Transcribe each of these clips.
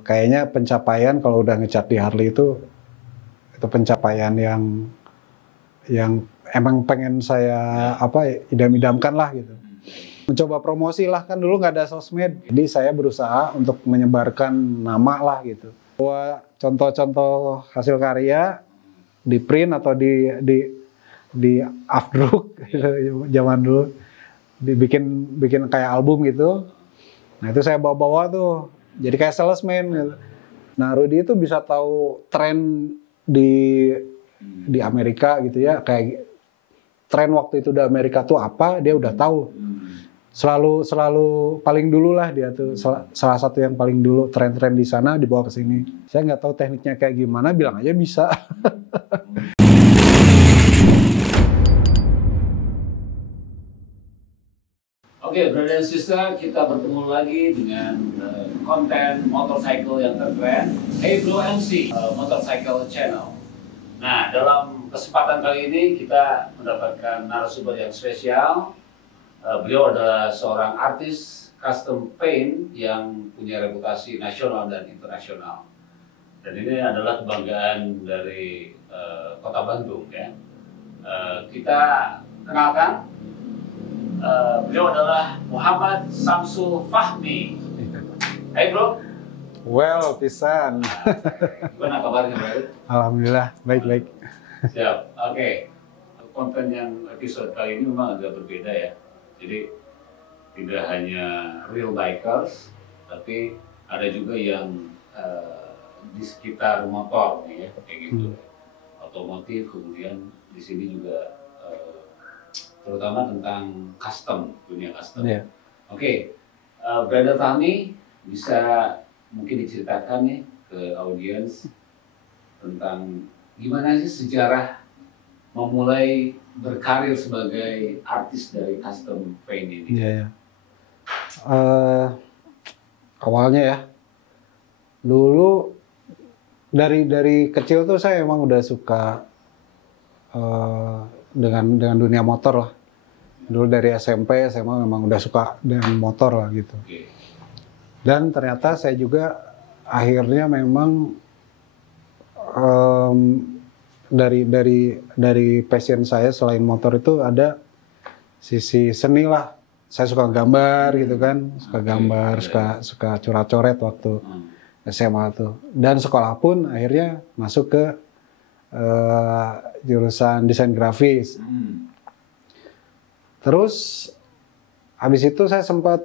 Kayaknya pencapaian kalau udah ngecat di Harley itu pencapaian yang emang pengen saya idam-idamkan lah gitu. Mencoba promosi lah, kan dulu nggak ada sosmed, jadi saya berusaha untuk menyebarkan nama lah gitu. Bahwa contoh-contoh hasil karya di print atau di afdruk gitu, zaman dulu bikin kayak album gitu. Nah itu saya bawa-bawa tuh, jadi kayak salesman gitu. Nah Rudy itu bisa tahu tren di Amerika gitu ya, kayak tren waktu itu di Amerika tuh apa, dia udah tahu. Selalu paling dulu lah dia tuh, salah satu yang paling dulu tren-tren di sana dibawa ke sini. Saya nggak tahu tekniknya kayak gimana, bilang aja bisa. Oke, brother dan sister, kita bertemu lagi dengan konten motorcycle yang terkeren. Hey Bro MC, Motorcycle Channel. Nah, dalam kesempatan kali ini kita mendapatkan narasumber yang spesial. Beliau adalah seorang artis custom paint yang punya reputasi nasional dan internasional. Dan ini adalah kebanggaan dari Kota Bandung ya. Kita kenalkan. Beliau adalah Muhammad Samsul Fahmi. Hai bro. Well, pisan. Gimana kabarnya bro? Alhamdulillah, baik-baik. Siap, oke. Konten yang episode kali ini memang agak berbeda ya. Jadi tidak hanya real bikers, tapi ada juga yang di sekitar motor nih ya, kayak gitu. Otomotif, kemudian di sini juga terutama tentang custom, dunia custom. Yeah. Oke, Brother Fahmi bisa mungkin diceritakan nih ke audiens tentang gimana sih sejarah memulai berkarir sebagai artis dari custom paint ini? Yeah. Awalnya ya, dulu dari kecil tuh saya emang udah suka dengan dunia motor lah. Dulu dari SMP, SMA memang udah suka dengan motor lah gitu. Okay. Dan ternyata saya juga akhirnya memang dari passion saya selain motor itu ada sisi seni lah. Saya suka gambar gitu kan, suka gambar, suka coret-coret waktu SMA tuh. Dan sekolah pun akhirnya masuk ke jurusan desain grafis. Terus habis itu saya sempat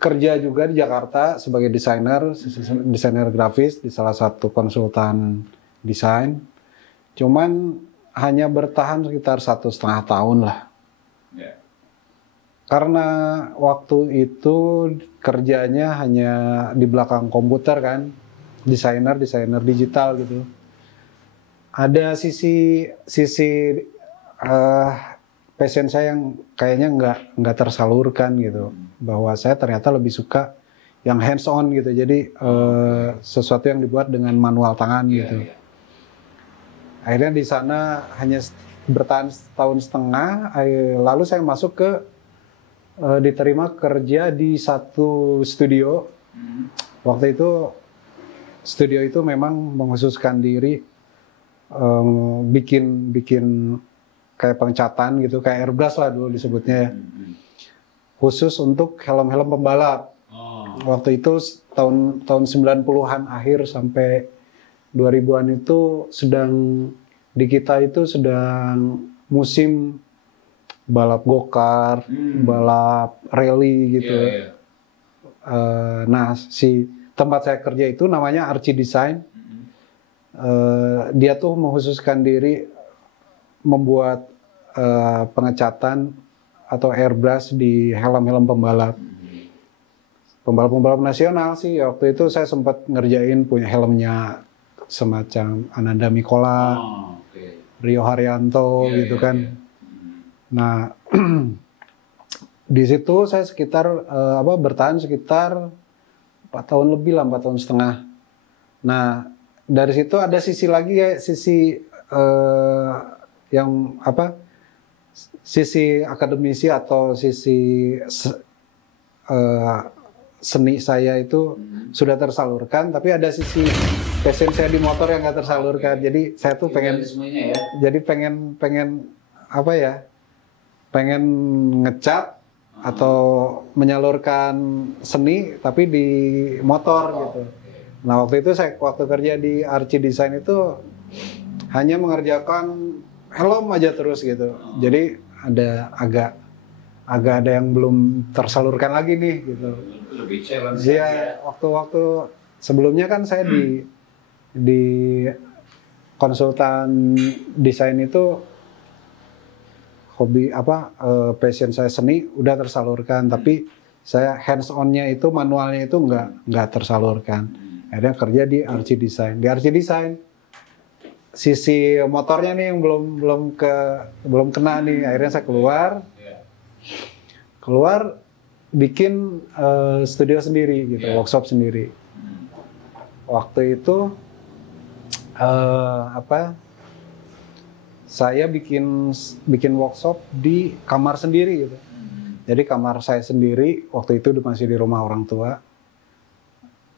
kerja juga di Jakarta sebagai desainer grafis di salah satu konsultan desain. Cuman hanya bertahan sekitar 1,5 tahun lah. Yeah. Karena waktu itu kerjanya hanya di belakang komputer kan, desainer digital gitu. Ada sisi passion saya yang kayaknya nggak tersalurkan gitu, bahwa saya ternyata lebih suka yang hands on gitu, jadi sesuatu yang dibuat dengan manual tangan gitu. Akhirnya di sana hanya bertahan 1,5 tahun, lalu saya masuk ke diterima kerja di satu studio. Waktu itu studio itu memang mengkhususkan diri bikin kayak pengecatan gitu, kayak airbrush lah dulu disebutnya ya. Khusus untuk helm-helm pembalap. Waktu itu tahun 90-an akhir sampai 2000-an itu di kita itu sedang musim balap go-kart, balap rally gitu. Nah, si tempat saya kerja itu namanya Archie Design. Dia tuh mengkhususkan diri membuat pengecatan atau airbrush di helm-helm pembalap. Pembalap nasional sih. Waktu itu saya sempat ngerjain punya helmnya semacam Ananda Mikola, Rio Haryanto gitu kan. Nah, di situ saya sekitar bertahan sekitar 4 tahun lebih lah, 4,5 tahun. Nah, dari situ ada sisi lagi ya, sisi sisi akademisi atau sisi seni saya itu sudah tersalurkan, tapi ada sisi passion saya di motor yang nggak tersalurkan. Jadi saya tuh pengen, idealismenya ya. jadi pengen apa ya, pengen ngecat atau menyalurkan seni tapi di motor gitu. Nah waktu itu saya waktu kerja di Archie Design itu hanya mengerjakan helm aja terus gitu. Jadi ada agak ada yang belum tersalurkan lagi nih gitu. Lebih challenge Iya, ya. waktu sebelumnya kan saya di konsultan desain itu hobi passion saya seni udah tersalurkan, tapi saya hands on-nya itu manualnya itu nggak tersalurkan. Akhirnya kerja di Archie Design. Di Archie Design sisi motornya nih yang belum kena nih. Akhirnya saya keluar bikin studio sendiri gitu, workshop sendiri. Waktu itu saya bikin workshop di kamar sendiri gitu. Jadi kamar saya sendiri waktu itu masih di rumah orang tua.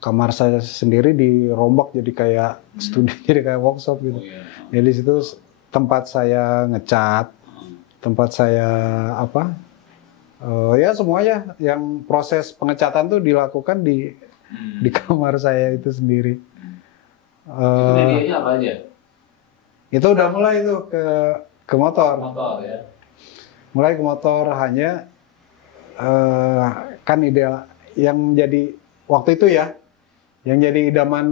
Kamar saya sendiri dirombak jadi kayak studio, jadi kayak workshop gitu. Jadi di situ tempat saya ngecat, tempat saya ya semuanya yang proses pengecatan tuh dilakukan di kamar saya itu sendiri. Itu medianya apa aja? Itu udah mulai tuh ke motor. Motor ya. Mulai ke motor, hanya kan ideal yang jadi waktu itu ya, yang jadi idaman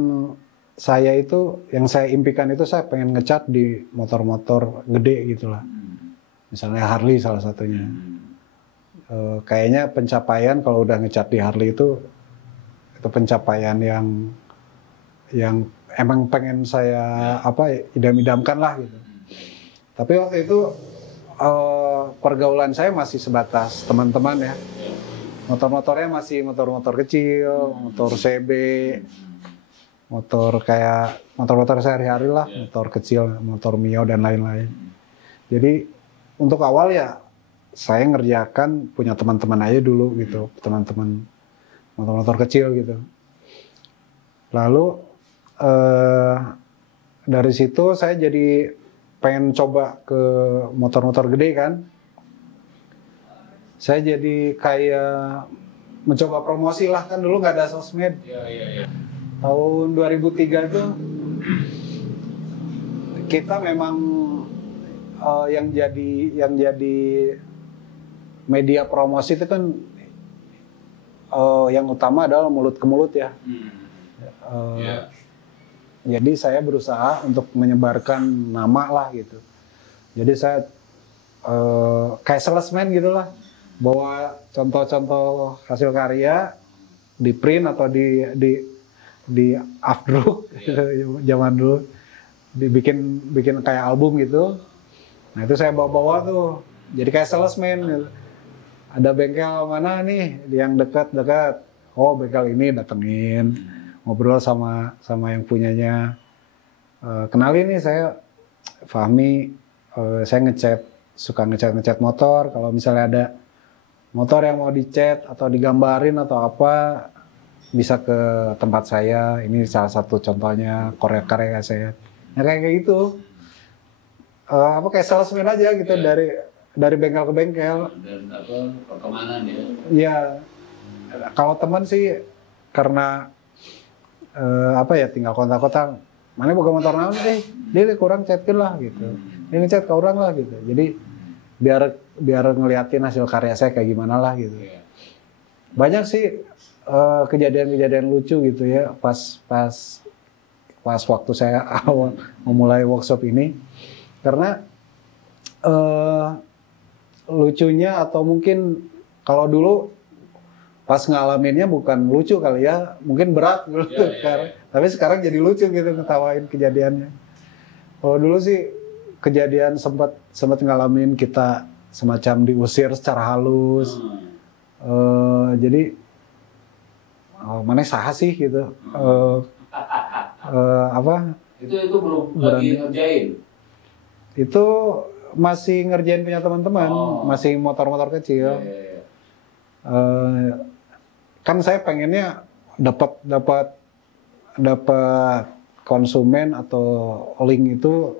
saya itu, yang saya impikan itu saya pengen ngecat di motor-motor gede gitulah. Misalnya Harley salah satunya. Kayaknya pencapaian kalau udah ngecat di Harley itu pencapaian yang emang pengen saya idam-idamkan lah gitu. Tapi waktu itu pergaulan saya masih sebatas teman-teman ya. Motor-motornya masih motor-motor kecil, motor CB, motor kayak motor-motor sehari-hari lah, motor kecil, motor Mio dan lain-lain. Jadi untuk awal ya saya ngerjakan punya teman-teman aja dulu gitu, teman-teman motor-motor kecil gitu. Lalu dari situ saya jadi pengen coba ke motor-motor gede kan. Saya jadi kayak mencoba promosi lah, kan dulu nggak ada sosmed. Iya. Tahun 2003 tuh kita memang yang jadi media promosi itu kan yang utama adalah mulut ke mulut ya. Jadi saya berusaha untuk menyebarkan nama lah gitu. Jadi saya kayak salesman gitulah, bawa contoh-contoh hasil karya di print atau di afdruk zaman dulu, bikin kayak album gitu. Nah itu saya bawa-bawa tuh, jadi kayak salesman gitu. Ada bengkel mana nih yang dekat-dekat, oh bengkel ini datengin, ngobrol sama yang punyanya, kenalin nih saya Fahmi, saya suka ngecat motor. Kalau misalnya ada motor yang mau dicat atau digambarin atau apa, bisa ke tempat saya. Ini salah satu contohnya karya saya. Nah kayak gitu, kayak salesman aja gitu, dari bengkel ke bengkel. Dan pertemanan ya. Iya, kalau teman sih karena tinggal kontak-kontak, mana boga motor naon dia kurang catkeun lah gitu. Ini cat ke orang lah gitu. Jadi biar ngeliatin hasil karya saya kayak gimana lah gitu. Banyak sih kejadian-kejadian lucu gitu ya pas waktu saya awal memulai workshop ini. Karena lucunya atau mungkin kalau dulu pas ngalaminnya bukan lucu kali ya, mungkin berat dulu. Tapi sekarang jadi lucu gitu ngetawain kejadiannya. Kalau dulu sih kejadian sempat ngalamin kita semacam diusir secara halus. Jadi mana saha sih gitu. Itu belum lagi ngerjain. Itu masih ngerjain punya teman-teman, masih motor-motor kecil. kan saya pengennya dapat konsumen atau link itu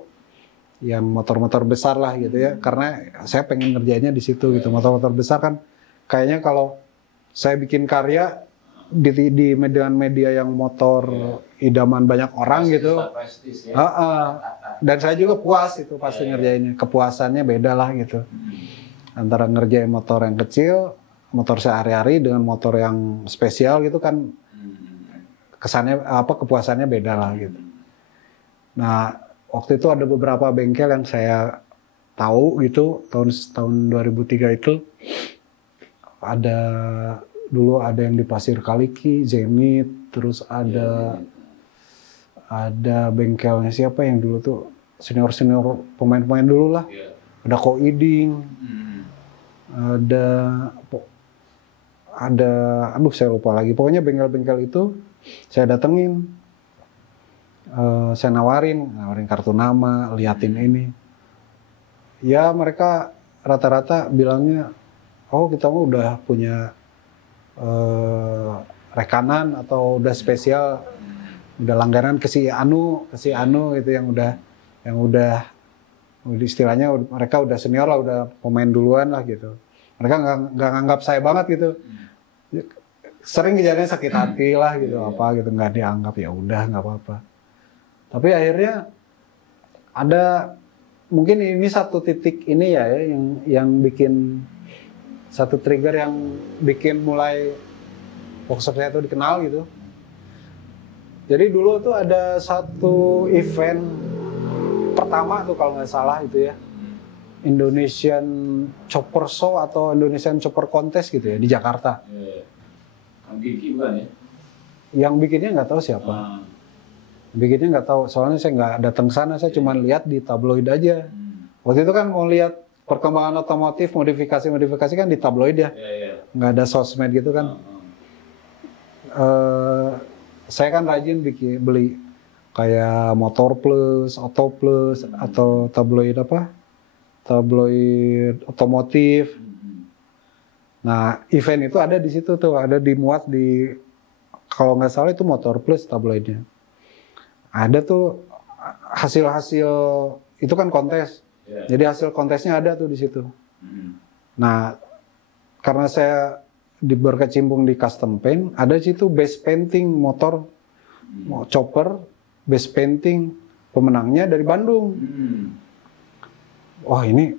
yang motor-motor besar lah gitu ya, karena saya pengen ngerjainnya di situ gitu. Motor-motor besar kan kayaknya kalau saya bikin karya di media yang motor idaman banyak orang gitu, dan saya juga puas itu pasti ngerjainnya, kepuasannya beda lah gitu antara ngerjain motor yang kecil, motor sehari-hari dengan motor yang spesial gitu kan, kesannya kepuasannya beda lah gitu. Nah, waktu itu ada beberapa bengkel yang saya tahu gitu, tahun 2003 itu dulu ada yang di Pasir Kaliki, Zenith, terus ada bengkelnya siapa yang dulu tuh senior pemain dulu lah, ada Ko Iding, ada saya lupa lagi, pokoknya bengkel-bengkel itu saya datengin. Saya nawarin kartu nama, liatin ini. Ya mereka rata-rata bilangnya, oh kita mah udah punya rekanan atau udah spesial, udah langganan ke si Anu gitu yang udah istilahnya mereka udah senior lah, udah pemain duluan lah gitu. Mereka nggak nganggap saya banget gitu. Sering kejadian sakit hati lah gitu, apa gitu, nggak dianggap, ya udah nggak apa-apa. Tapi akhirnya ada mungkin ini satu titik ini ya yang bikin satu trigger yang bikin mulai workshop saya itu dikenal gitu. Jadi dulu tuh ada satu event pertama tuh kalau nggak salah itu ya, Indonesian Chopper Show atau Indonesian Chopper Contest gitu ya di Jakarta. Bukan ya? Yang bikinnya nggak tahu siapa. Bikinnya nggak tahu, soalnya saya nggak datang sana, saya cuma lihat di tabloid aja. Waktu itu kan mau lihat perkembangan otomotif, modifikasi kan di tabloid ya, nggak ada sosmed gitu kan. Saya kan rajin beli kayak Motor Plus, Auto Plus, atau tabloid otomotif. Nah event itu ada di situ tuh, ada dimuat di, kalau nggak salah itu Motor Plus tabloidnya. Ada tuh hasil-hasil itu kan kontes, jadi hasil kontesnya ada tuh di situ. Nah, karena saya berkecimpung di custom paint, ada di situ base painting motor chopper, base painting pemenangnya dari Bandung. Wah ini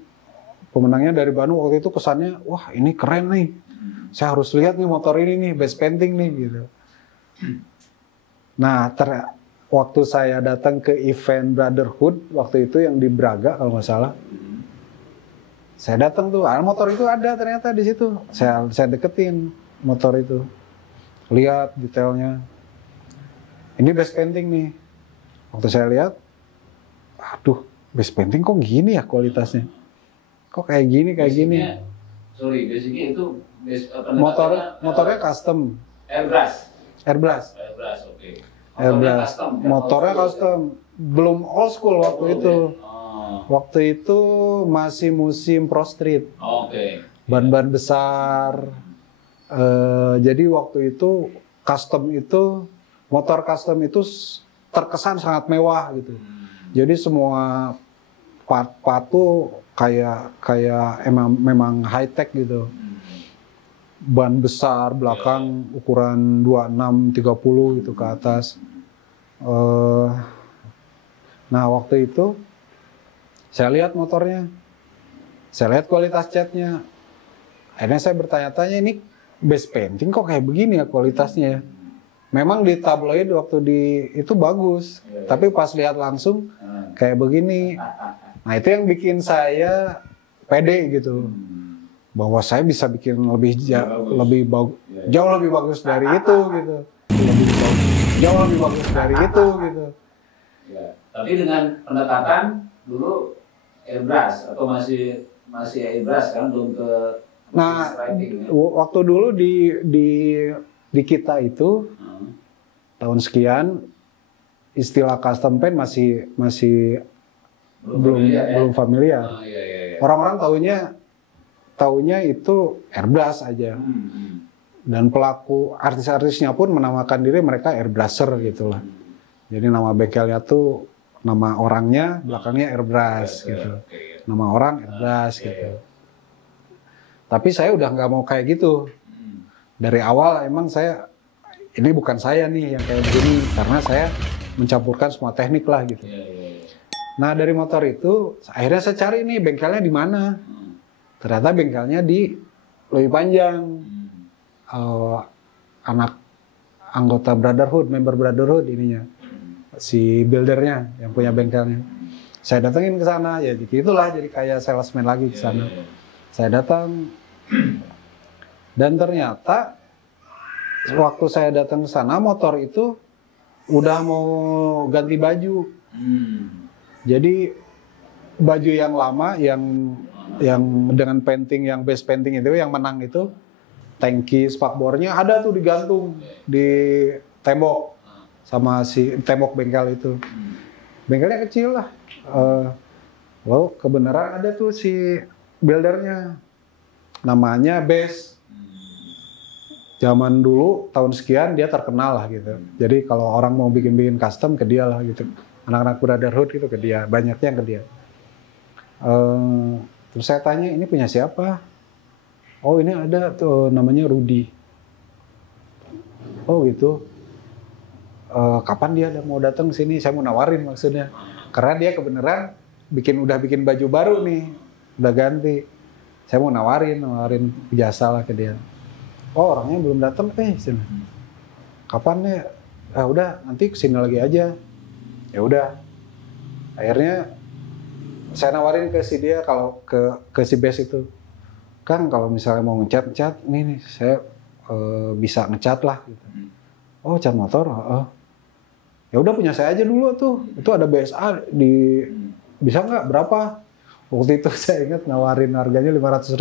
pemenangnya dari Bandung, waktu itu kesannya, wah ini keren nih, saya harus lihat nih motor ini nih, base painting nih gitu. Nah waktu saya datang ke event Brotherhood waktu itu yang di Braga kalau nggak salah, saya datang tuh, motor itu ada ternyata di situ. Saya deketin motor itu, lihat detailnya. Ini base painting nih. Waktu saya lihat, aduh, base painting kok gini ya kualitasnya? Kok kayak gini? Sorry, basicnya itu motornya custom. Airbrush, oke. Airbrush. Motornya custom, belum old school waktu itu. Waktu itu masih musim Pro Street. Ban-ban besar. Jadi waktu itu motor custom itu terkesan sangat mewah gitu. Jadi semua part tuh kayak memang high tech gitu. Ban besar belakang ukuran 26-30 gitu ke atas. Nah waktu itu saya lihat motornya, saya lihat kualitas catnya. Akhirnya saya bertanya-tanya, ini base painting kok kayak begini ya kualitasnya. Memang di tabloid waktu itu bagus, tapi pas lihat langsung kayak begini. Nah itu yang bikin saya pede gitu, bahwa saya bisa bikin jauh lebih bagus dari itu gitu. Jauh lebih bagus dari itu gitu. Ya, tapi dengan pendekatan dulu airbrush atau masih airbrush kan, belum ke. Nah, waktu dulu di kita itu tahun sekian istilah custom paint masih belum familiar. Orang-orang taunya itu airbrush aja. Dan pelaku artis-artisnya pun menamakan diri mereka airbrusher gitu lah. Jadi nama bengkelnya tuh nama orangnya belakangnya airbrush gitu. Nama orang airbrush gitu. Tapi saya udah nggak mau kayak gitu. Dari awal emang saya ini bukan saya nih yang kayak gini karena saya mencampurkan semua teknik lah gitu. Nah dari motor itu akhirnya saya cari nih bengkelnya di mana. Ternyata bengkelnya di Lebih Panjang. Anak anggota Brotherhood, member Brotherhood ininya. Si buildernya yang punya bengkelnya. Saya datengin ke sana ya itulah jadi kayak salesman lagi ke sana. Saya datang dan ternyata waktu saya datang ke sana motor itu udah mau ganti baju. Jadi baju yang lama yang dengan painting yang base painting itu yang menang itu tangki spakbornya ada tuh digantung di tembok sama si tembok bengkel itu. Bengkelnya kecil lah. Lalu kebenaran ada tuh si buildernya namanya Base. Zaman dulu tahun sekian dia terkenal lah gitu. Jadi kalau orang mau bikin custom ke dia lah gitu. Anak-anak Brotherhood gitu ke dia, banyaknya yang ke dia. Terus saya tanya ini punya siapa? Oh ini ada tuh namanya Rudy. Oh gitu. Kapan dia mau datang ke sini? Saya mau nawarin maksudnya. Karena dia kebenaran udah bikin baju baru nih, udah ganti. Saya mau nawarin jasa lah ke dia. Oh orangnya belum datang, sini. Kapan ya? Udah nanti kesini lagi aja. Ya udah. Akhirnya saya nawarin ke si dia kalau ke si Base itu, Kang kalau misalnya mau ngecat nih saya bisa ngecat lah. Gitu. Oh cat motor, ya udah punya saya aja dulu tuh. Itu ada BSA bisa nggak berapa? Waktu itu saya ingat nawarin harganya 500.000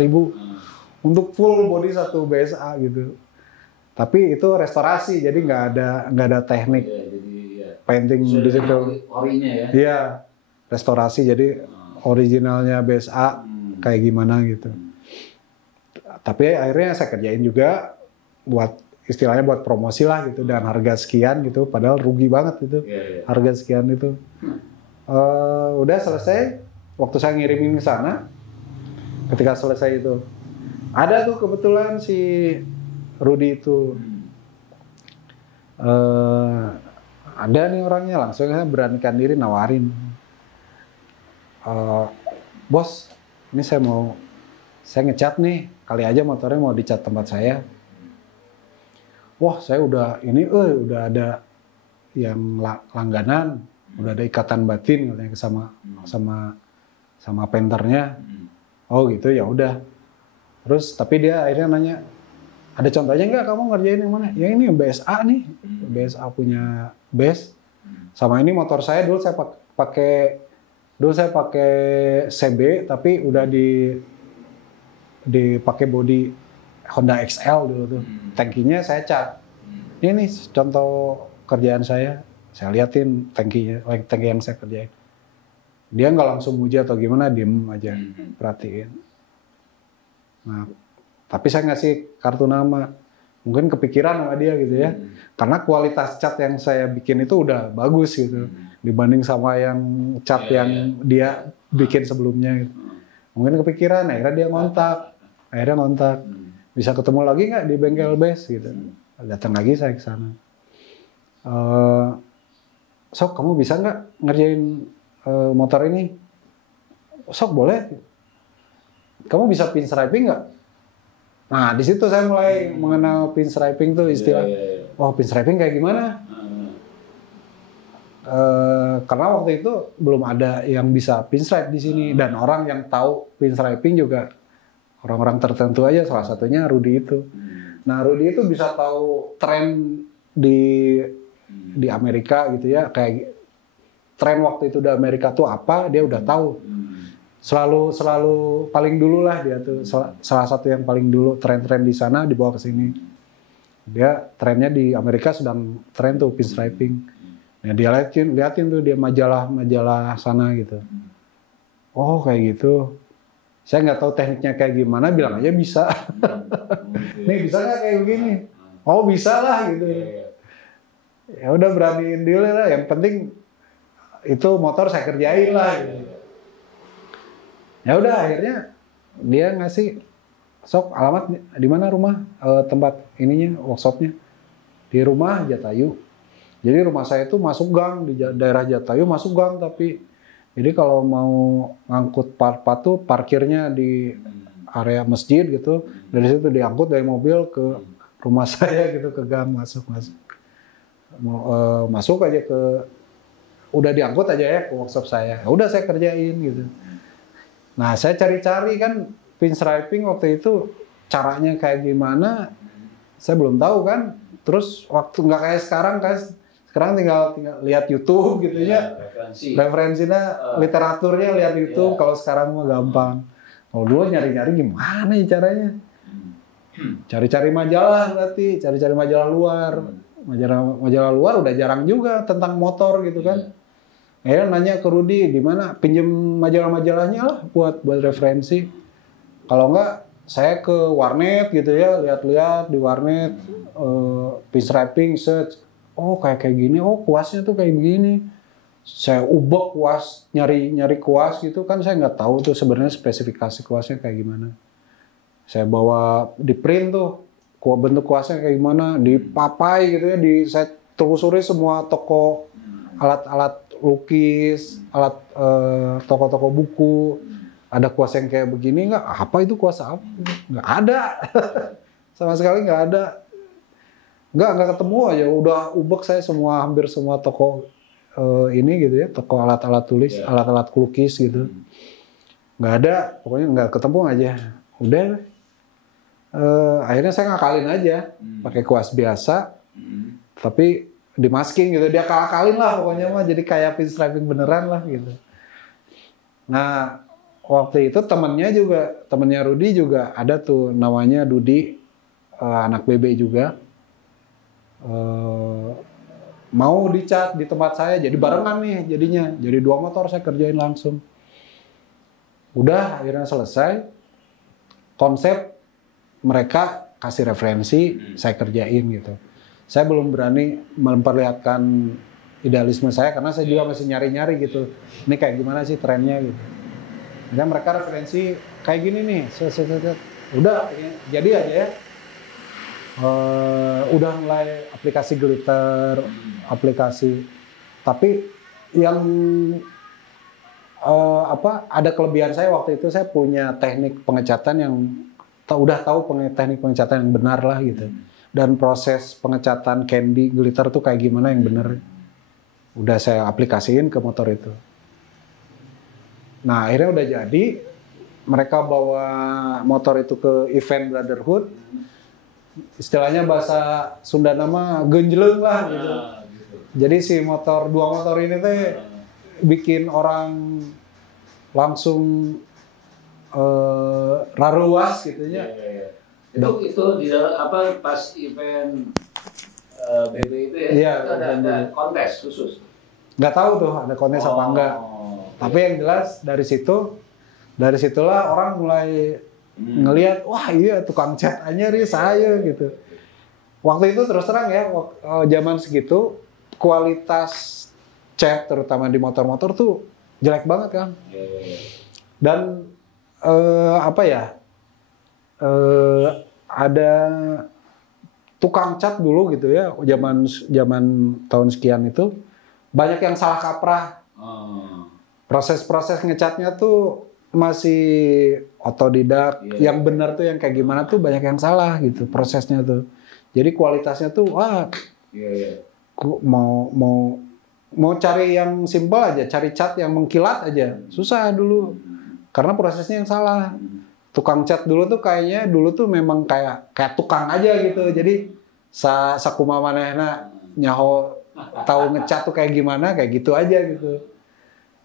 untuk full body satu BSA gitu. Tapi itu restorasi, jadi nggak ada teknik painting di situ. Orinya ya? Iya, restorasi jadi originalnya BSA kayak gimana gitu. Tapi akhirnya saya kerjain juga istilahnya buat promosi lah gitu dan harga sekian gitu, padahal rugi banget gitu harga sekian itu. Udah selesai. Waktu saya ngirimin ke sana, ketika selesai itu, ada tuh kebetulan si Rudy itu, ada nih orangnya langsung saya beranikan diri nawarin, bos, ini saya ngecat nih, kali aja motornya mau dicat tempat saya. Wah, saya udah ada yang langganan, udah ada ikatan batin katanya sama painternya. Oh gitu, ya udah. Terus tapi dia akhirnya nanya, ada contohnya nggak kamu ngerjain yang mana? Ya ini BSA nih, BSA punya Base. Sama ini motor saya dulu saya pakai CB tapi udah dipakai body Honda XL dulu tuh. Tangkinya saya cat. Ini nih contoh kerjaan saya liatin tangki yang saya kerjain. Dia nggak langsung muji atau gimana, diem aja, perhatiin. Nah, tapi saya ngasih kartu nama, mungkin kepikiran sama dia gitu ya, karena kualitas cat yang saya bikin itu udah bagus gitu, dibanding sama yang cat yang dia bikin sebelumnya. Gitu. Mungkin kepikiran, akhirnya dia ngontak, bisa ketemu lagi nggak di bengkel Base gitu. Datang lagi saya ke sana. Sok kamu bisa nggak ngerjain motor ini? Sok boleh. Kamu bisa pinstriping nggak? Nah di situ saya mulai mengenal pinstriping tuh istilah. Oh pinstriping kayak gimana? Karena waktu itu belum ada yang bisa pinstripe di sini dan orang yang tahu pinstriping juga orang-orang tertentu aja. Salah satunya Rudy itu. Nah Rudy itu bisa tahu tren di Amerika gitu ya, kayak tren waktu itu di Amerika tuh apa, dia udah tahu. Selalu paling dulu lah dia tuh, salah satu yang paling dulu tren-tren di sana dibawa ke sini. Dia trennya di Amerika sedang tren tuh pinstriping. Nah dia liatin tuh dia majalah sana gitu. Oh kayak gitu. Saya nggak tahu tekniknya kayak gimana, bilang aja bisa. Nih bisa nggak kayak begini? Oh bisa lah gitu. Ya udah beraniin dulu lah. Yang penting itu motor saya kerjain lah. Gitu. Ya udah akhirnya dia ngasih, sok alamat di mana rumah, tempat ininya, workshopnya di rumah Jatayu. Jadi rumah saya itu masuk gang di daerah Jatayu, masuk gang tapi jadi kalau mau ngangkut part-part tuh parkirnya di area masjid gitu. Dari situ diangkut dari mobil ke rumah saya gitu, ke gang masuk. Masuk aja ke, udah diangkut aja ya ke workshop saya. Udah saya kerjain gitu. Nah saya cari-cari kan pinstriping waktu itu caranya kayak gimana, saya belum tahu kan. Terus waktu nggak kayak sekarang kan. Sekarang tinggal lihat YouTube gitu ya. Referensinya, literaturnya lihat YouTube. Kalau sekarang mah gampang. Kalau dulu nyari-nyari gimana ya caranya? Cari-cari majalah berarti, cari-cari majalah luar. Majalah luar udah jarang juga tentang motor gitu kan. Akhirnya nanya ke Rudy, di mana pinjem majalah-majalahnya lah buat referensi. Kalau enggak, saya ke warnet gitu ya, lihat-lihat di warnet, pinstriping, search. Oh kayak gini, oh kuasnya tuh kayak begini. Saya ubek kuas, nyari kuas gitu kan, saya nggak tahu tuh sebenarnya spesifikasi kuasnya kayak gimana. Saya bawa di print tuh, bentuk kuasnya kayak gimana, dipapai gitu ya, saya telusuri semua toko alat-alat lukis, toko-toko buku. Ada kuas yang kayak begini nggak? Apa itu kuas apa? Nggak ada, sama sekali nggak ada. Nggak ketemu aja, udah ubek saya hampir semua toko ini gitu ya, toko alat-alat tulis, alat-alat lukis gitu. Nggak ada, pokoknya nggak ketemu aja. Udah, akhirnya saya ngakalin aja, pakai kuas biasa, tapi dimasking gitu, dia akalin lah pokoknya mah, jadi kayak pinstriping beneran lah gitu. Nah, waktu itu temennya Rudy juga ada tuh, namanya Dudi, anak BB juga. Mau dicat di tempat saya, jadi barengan nih jadinya, jadi 2 motor saya kerjain langsung. Udah akhirnya selesai, konsep mereka kasih referensi, saya kerjain gitu. Saya belum berani memperlihatkan idealisme saya karena saya juga masih nyari-nyari gitu, ini kayak gimana sih trennya gitu. Dan mereka referensi kayak gini nih, udah jadi aja ya. Udah mulai aplikasi glitter, aplikasi, tapi yang ada kelebihan saya waktu itu, saya punya teknik pengecatan yang udah tahu teknik pengecatan yang benar lah gitu, dan proses pengecatan candy glitter tuh kayak gimana yang benar, udah saya aplikasiin ke motor itu. Nah akhirnya udah jadi, mereka bawa motor itu ke event Brotherhood. Istilahnya bahasa Sunda nama genjeleng lah gitu. Jadi si 2 motor ini tuh bikin orang langsung raruas gitu ya. Itu di dalam pas event BB itu ya? Iya, itu ada kontes khusus. Nggak tahu tuh ada kontes apa enggak. Tapi yang jelas dari situlah orang mulai ngelihat, wah iya tukang cat anyar saya gitu. Waktu itu terus terang ya, zaman segitu kualitas cat terutama di motor-motor tuh jelek banget kan. Dan ada tukang cat dulu gitu ya, zaman tahun sekian itu banyak yang salah kaprah. Proses ngecatnya tuh masih otodidak, yang benar tuh yang kayak gimana tuh banyak yang salah gitu prosesnya tuh. Jadi kualitasnya tuh mau cari yang simpel aja, cari cat yang mengkilat aja susah dulu karena prosesnya yang salah. Tukang cat dulu tuh kayaknya memang kayak tukang aja gitu. Jadi sakuma manehna nyaho tahu ngecat tuh kayak gimana, kayak gitu aja gitu.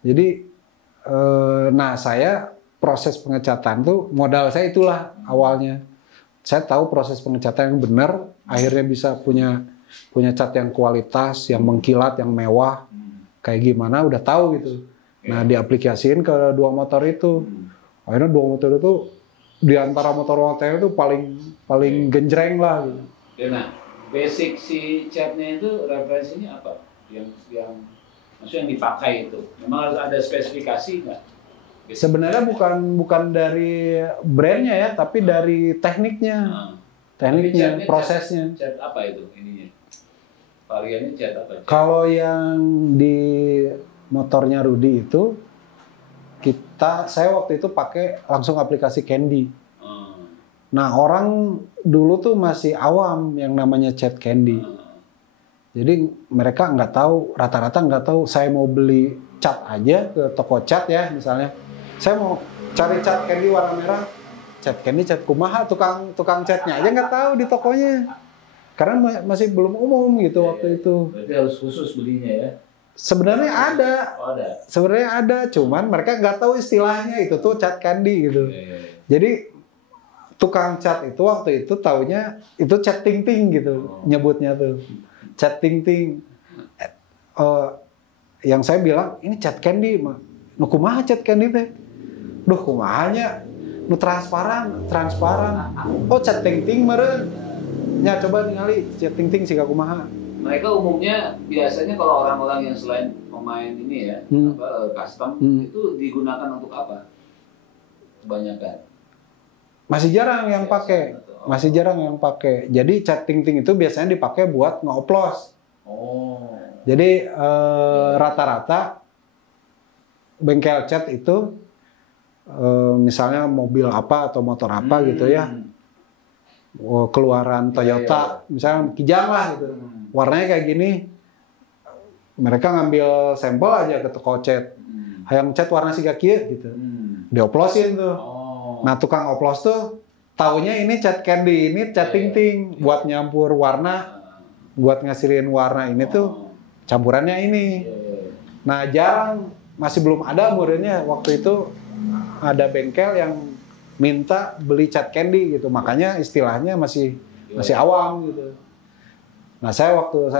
Jadi nah saya proses pengecatan tuh modal saya itulah awalnya. Saya tahu proses pengecatan yang benar, akhirnya bisa punya cat yang kualitas, yang mengkilat, yang mewah, kayak gimana udah tahu gitu. Nah diaplikasiin ke 2 motor itu. Akhirnya dua motor itu di antara motor-motor itu paling genjreng lah gitu. Nah, basic si catnya itu referensinya apa? Yang maksudnya yang dipakai itu, memang harus ada spesifikasi nggak? Sebenarnya bukan dari brandnya ya, tapi dari tekniknya, Tapi prosesnya. Cat apa itu ininya? Variannya cat apa? Kalau yang di motornya Rudy itu, saya waktu itu pakai langsung aplikasi Candy. Nah, orang dulu tuh masih awam yang namanya cat Candy. Jadi mereka nggak tahu, rata-rata nggak tahu. Saya mau beli cat aja ke toko cat ya, misalnya. Saya mau cari cat Candy warna merah, cat Candy, cat Kumaha, tukang catnya aja nggak tahu di tokonya. Karena masih belum umum gitu waktu itu. Berarti harus khusus belinya ya? Sebenarnya ada. Oh, ada. Sebenarnya ada, cuman mereka nggak tahu istilahnya itu tuh cat Candy gitu. Jadi tukang cat itu waktu itu taunya itu cat ting-ting gitu, nyebutnya tuh. Cat ting-ting. Yang saya bilang ini cat Candy, nu kumaha cat Candy teh? Duh kumahanya, nu transparan. Oh cat ting-ting meureun. Nya coba ningali cat ting-ting siga kumaha. Mereka umumnya biasanya kalau orang-orang yang selain pemain ini ya, custom itu digunakan untuk apa? Kebanyakan. Masih jarang yang pakai. Jadi cat ting-ting itu biasanya dipakai buat nge-oplos. Jadi rata-rata bengkel cat itu misalnya mobil apa atau motor apa gitu ya, keluaran Toyota, misalnya Kijang lah gitu. Warnanya kayak gini, mereka ngambil sampel aja ke toko cat, hayang cat warna siga kieu gitu, dioplosin tuh. Nah tukang oplos tuh taunya ini cat Candy, ini cat ting-ting, buat nyampur warna, buat ngasihin warna ini tuh campurannya ini. Nah jarang, masih belum ada muridnya waktu itu ada bengkel yang minta beli cat Candy gitu, makanya istilahnya masih awam gitu. Nah waktu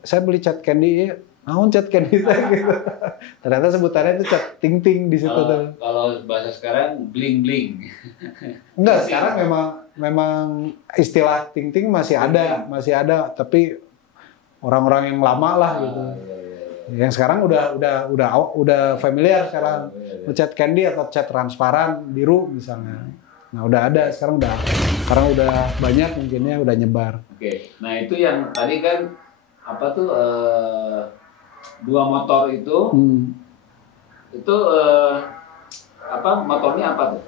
saya beli cat Candy, naon cat Candy saya gitu. Ternyata sebutannya itu cat ting-ting di situ tuh. Kalau bahasa sekarang bling-bling. Enggak, sekarang memang istilah ting-ting masih ada, tapi orang-orang yang lama lah gitu. Yang sekarang udah familiar sekarang. Cat Candy atau cat transparan biru misalnya. Nah udah ada sekarang udah banyak mungkinnya udah nyebar. Oke, nah itu yang tadi kan apa tuh dua motor itu apa motornya apa tuh?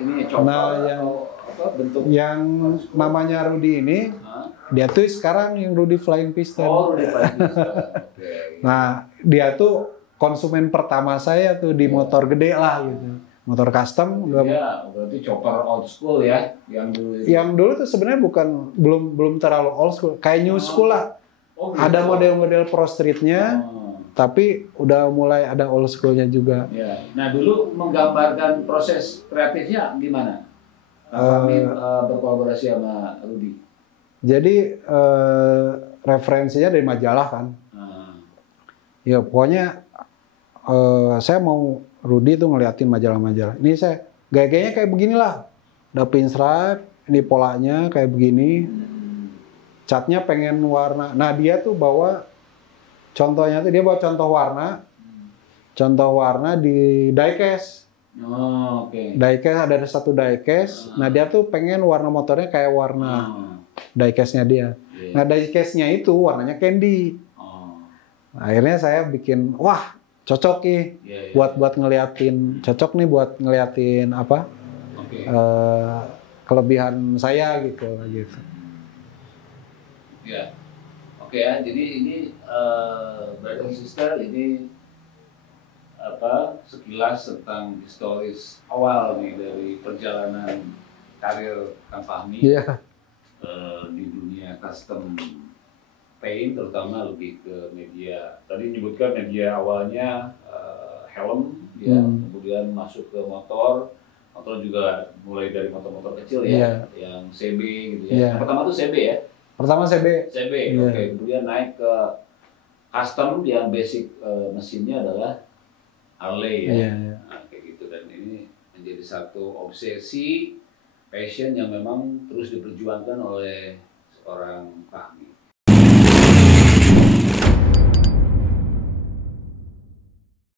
Ini chopper atau apa bentuk? Yang namanya Rudy ini dia tuh sekarang yang Rudy Flying Piston. Oh, Rudy Flying Piston. Nah dia tuh konsumen pertama saya tuh di motor gede lah gitu. Motor custom. Iya, berarti chopper old school ya, yang dulu itu. Yang dulu tuh sebenarnya belum terlalu old school, kayak new school lah. Ada model-model Pro Street-nya, tapi udah mulai ada old school-nya juga. Ya. Nah dulu menggambarkan proses kreatifnya gimana? Berkolaborasi sama Rudy. Jadi referensinya dari majalah kan. Ya pokoknya saya mau Rudy tuh ngeliatin majalah-majalah. Ini saya gaya-gayanya kayak beginilah. Ada pinstripe, ini polanya kayak begini. Catnya pengen warna. Nah dia tuh bawa contohnya tuh dia bawa contoh warna di diecast. Diecast ada satu diecast. Nah dia tuh pengen warna motornya kayak warna diecastnya dia. Nah diecastnya itu warnanya candy. Akhirnya saya bikin cocok nih buat ngeliatin, cocok nih buat ngeliatin apa kelebihan saya gitu. Ya, oke ya. Jadi ini brother and sister ini sekilas tentang historis awal nih dari perjalanan karir Kang Fahmi di dunia custom paint, terutama lebih ke media. Tadi menyebutkan media awalnya helm, ya, kemudian masuk ke motor juga mulai dari motor-motor kecil ya, yang CB gitu ya. Yang pertama tuh CB ya. Pertama CB. Oke. Kemudian naik ke custom yang basic mesinnya adalah Harley ya. Nah, kayak gitu. Dan ini menjadi satu obsesi, passion yang memang terus diperjuangkan oleh seorang Fahmi.